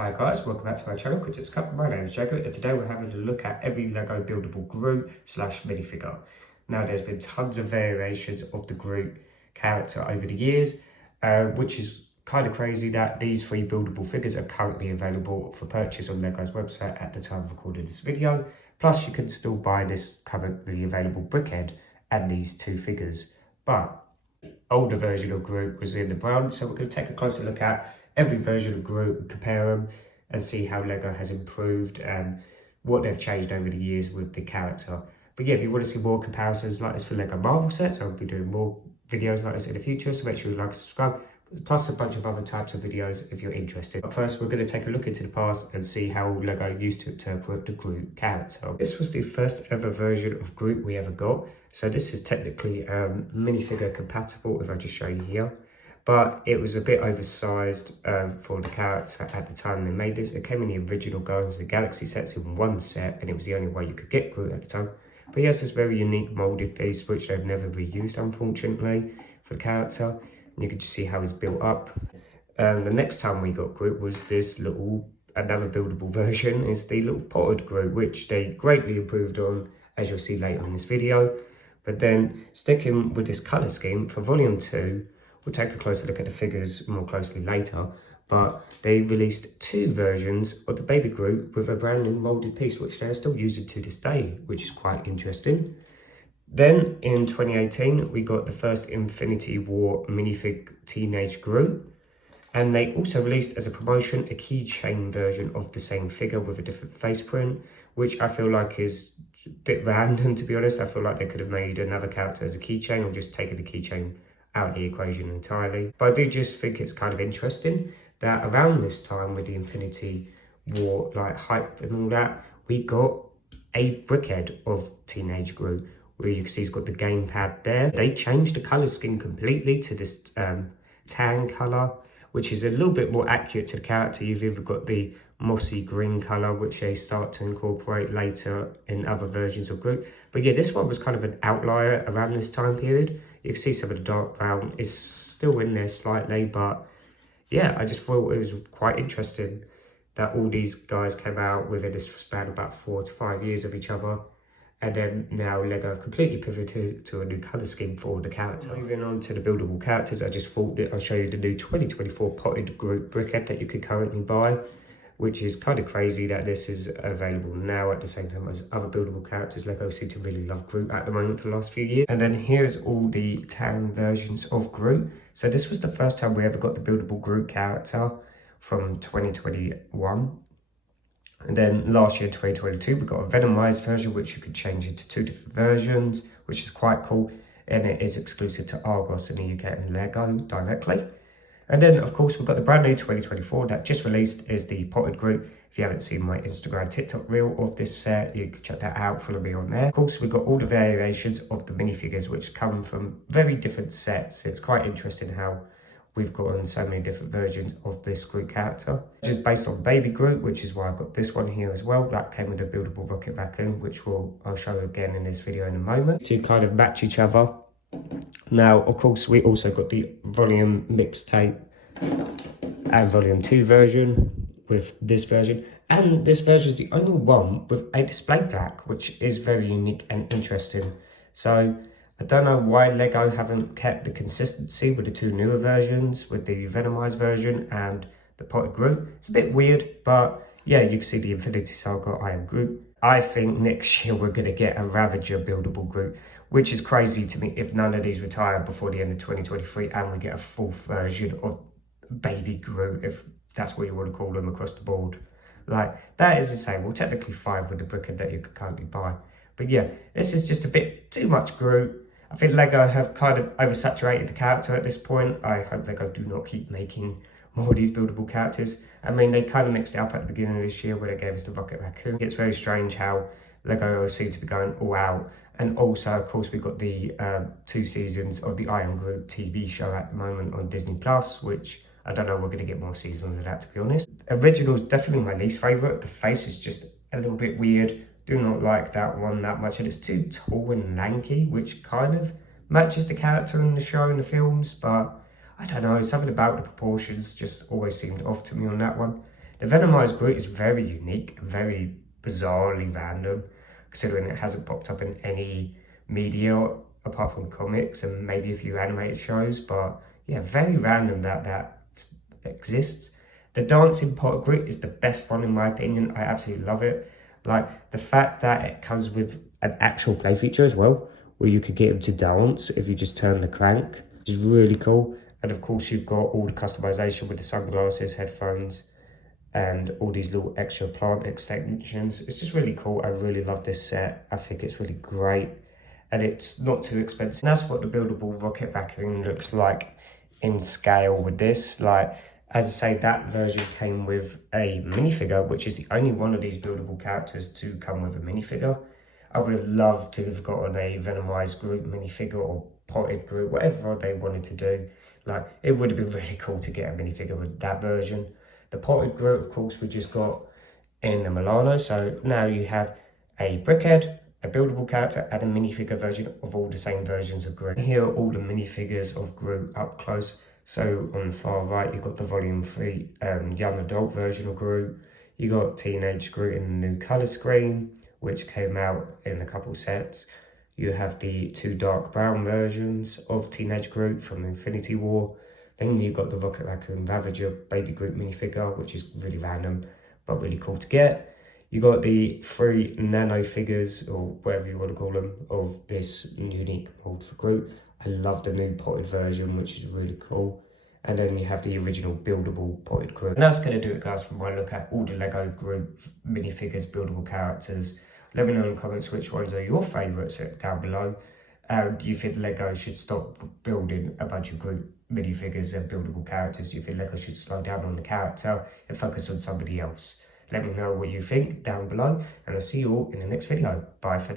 Hi guys, welcome back to my channel, Critics Cup. My name is Jacob and today we're having a look at every Lego buildable Groot / minifigure. Now there's been tons of variations of the Groot character over the years, which is kind of crazy that these 3 buildable figures are currently available for purchase on Lego's website at the time of recording this video. Plus you can still buy this currently available BrickHeadz and these 2 figures. But older version of Groot was in the brown, so we're going to take a closer look at every version of Groot and compare them and see how Lego has improved and what they've changed over the years with the character. But yeah, if you want to see more comparisons like this for Lego Marvel sets, I'll be doing more videos like this in the future, so make sure you like and subscribe, plus a bunch of other types of videos if you're interested. But first, we're going to take a look into the past and see how Lego used to interpret the Groot character. This was the first ever version of Groot we ever got, so this is technically minifigure compatible, if I just show you here. But it was a bit oversized for the character at the time they made this. It came in the original Guardians of the Galaxy sets in one set, and it was the only way you could get Groot at the time. But he has this very unique molded piece, which they've never reused, unfortunately, for the character. And you can just see how he's built up. The next time we got Groot was this another buildable version, is the little potted Groot, which they greatly improved on, as you'll see later in this video. But then, sticking with this colour scheme, for Volume 2, we'll take a closer look at the figures more closely later, but they released 2 versions of the Baby Groot with a brand new moulded piece, which they're still using to this day, which is quite interesting. Then in 2018, we got the first Infinity War minifig Teenage Groot, and they also released as a promotion a keychain version of the same figure with a different face print, which I feel like is a bit random, to be honest. I feel like they could have made another character as a keychain or just taken the keychain out of the equation entirely. But I do just think it's kind of interesting that around this time with the Infinity War hype and all that, we got a BrickHeadz of Teenage Groot, where you can see he's got the gamepad there. They changed the colour scheme completely to this tan colour, which is a little bit more accurate to the character. You've either got the mossy green colour, which they start to incorporate later in other versions of Groot. But yeah, this one was kind of an outlier around this time period. You can see some of the dark brown is still in there slightly, but yeah, I just thought it was quite interesting that all these guys came out within this span of about 4 to 5 years of each other. And then now Lego have completely pivoted to a new colour scheme for the character. Moving on to the buildable characters, I just thought that I'll show you the new 2024 potted Groot BrickHeadz that you could currently buy, which is kind of crazy that this is available now at the same time as other buildable characters. Lego seem to really love Groot at the moment for the last few years. And then here's all the tan versions of Groot. So this was the first time we ever got the buildable Groot character from 2021. And then last year, 2022, we got a Venomized version, which you could change into 2 different versions, which is quite cool. And it is exclusive to Argos in the UK and Lego directly. And then, of course, we've got the brand new 2024 that just released is the potted Groot. If you haven't seen my Instagram TikTok reel of this set, you can check that out, follow me on there. Of course, we've got all the variations of the minifigures, which come from very different sets. It's quite interesting how we've gotten so many different versions of this Groot character. Just based on Baby Groot, which is why I've got this one here as well. That came with a buildable rocket raccoon, which I'll show again in this video in a moment, to kind of match each other. Now, of course, we also got the volume mixtape and volume 2 version with this version. And this version is the only one with a display plaque, which is very unique and interesting. So I don't know why Lego haven't kept the consistency with the 2 newer versions, with the Venomized version and the potted Groot. It's a bit weird, but yeah, you can see the Infinity Saga I Am Groot. I think next year we're going to get a Ravager buildable Groot, which is crazy to me if none of these retire before the end of 2023 and we get a full version of Baby Groot, if that's what you want to call them, across the board. That is insane. Well, technically 5 with the BrickHeadz that you could currently buy. But yeah, this is just a bit too much Groot. I think Lego have kind of oversaturated the character at this point. I hope Lego do not keep making more of these buildable characters. I mean, they kind of mixed it up at the beginning of this year where they gave us the Rocket Raccoon. It's very strange how Lego seem to be going all out. And also, of course, we've got the 2 seasons of the I Am Groot TV show at the moment on Disney+, which I don't know, we're going to get more seasons of that, to be honest. Original is definitely my least favourite. The face is just a little bit weird. Do not like that one that much, and it's too tall and lanky, which kind of matches the character in the show and the films, but I don't know, something about the proportions just always seemed off to me on that one. The Venomized Groot is very unique, very bizarrely random, considering it hasn't popped up in any media apart from comics and maybe a few animated shows. But yeah, very random that exists. The dancing Potted Groot is the best one in my opinion. I absolutely love it. Like the fact that it comes with an actual play feature as well, where you could get him to dance if you just turn the crank, which is really cool. And of course you've got all the customization with the sunglasses, headphones, and all these little extra plant extensions. It's just really cool. I really love this set. I think it's really great and it's not too expensive. And that's what the buildable rocket vacuum looks like in scale with this. Like, as I say, that version came with a minifigure, which is the only one of these buildable characters to come with a minifigure. I would have loved to have gotten a Venomized Groot minifigure or Potted Groot, whatever they wanted to do. Like, it would have been really cool to get a minifigure with that version. The Potted Groot, of course, we just got in the Milano. So now you have a BrickHeadz, a buildable character, and a minifigure version of all the same versions of Groot. Here are all the minifigures of Groot up close. So on the far right, you've got the Volume 3 young adult version of Groot. You got Teenage Groot in the new colour scheme, which came out in a couple sets. You have the 2 dark brown versions of Teenage Groot from Infinity War. Then you've got the Rocket Raccoon Ravager Baby Groot minifigure, which is really random, but really cool to get. You got the 3 nano figures, or whatever you want to call them, of this unique mold for Groot. I love the new potted version, which is really cool. And then you have the original buildable potted Groot. And that's going to do it, guys, for my look at all the Lego Groot minifigures, buildable characters. Let me know in the comments which ones are your favourites down below. Do you think Lego should stop building a bunch of Groot minifigures and buildable characters? Do you think Lego should slow down on the character and focus on somebody else? Let me know what you think down below, and I'll see you all in the next video. Bye for now.